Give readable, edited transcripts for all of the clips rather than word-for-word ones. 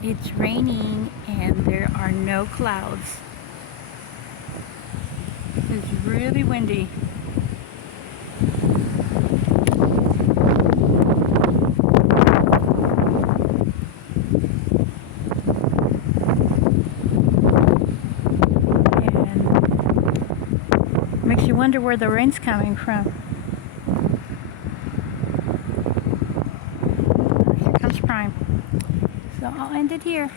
It's raining and there are no clouds. It's really windy. And makes you wonder where the rain's coming from. Here comes Prime. So I'll end it here.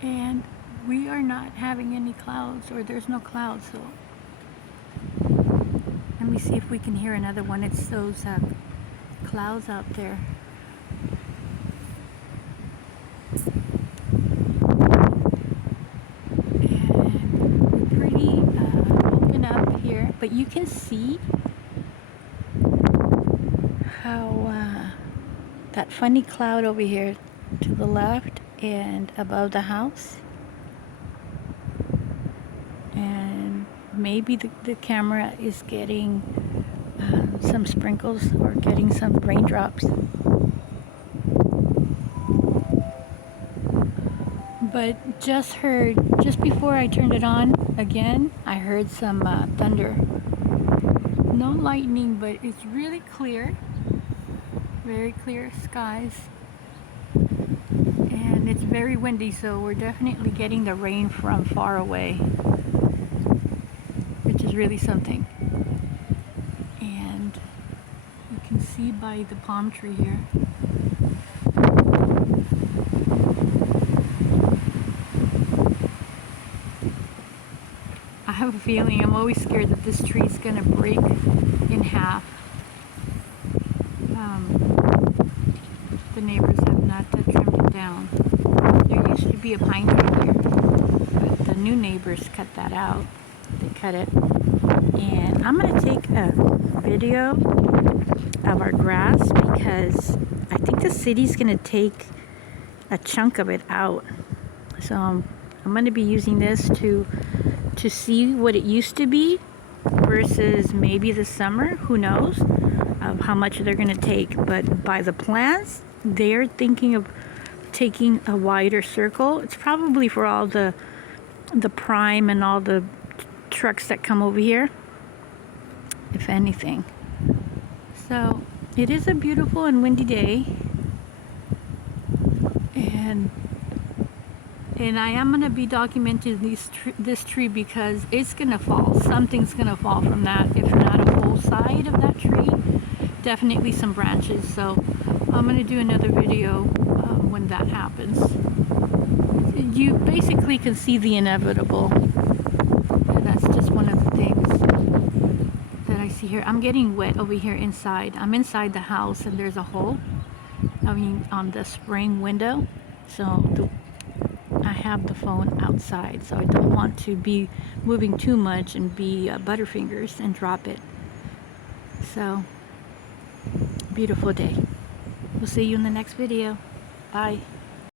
And we are not having any clouds, or there's no clouds, so let me see if we can hear another one. It's those clouds out there. And we're pretty open up here, but you can see how that funny cloud over here to the left and above the house, and maybe the camera is getting some sprinkles or getting some raindrops, but just before I turned it on again, I heard some thunder. No lightning, but it's really clear, very clear skies. And it's very windy, so we're definitely getting the rain from far away, which is really something. And you can see by the palm tree here. I have a feeling, I'm always scared that this tree is going to break in half. The neighbors have not trimmed it down. There used to be a pine tree here, but the new neighbors cut that out. They cut it. And I'm going to take a video of our grass because I think the city's going to take a chunk of it out. So I'm going to be using this to see what it used to be versus maybe the summer, who knows, of how much they're going to take. But by the plans, they're thinking of taking a wider circle. It's probably for all the prime and all the trucks that come over here, if anything. So it is a beautiful and windy day, and I am going to be documenting this tree because it's going to fall. Something's going to fall from that, if not a whole side of that tree, definitely some branches. So I'm going to do another video when that happens. You basically can see the inevitable. And that's just one of the things that I see here. I'm getting wet over here inside. I'm inside the house and there's a hole, on the spring window. So I have the phone outside, so I don't want to be moving too much and be butterfingers and drop it. So, beautiful day. We'll see you in the next video. Bye.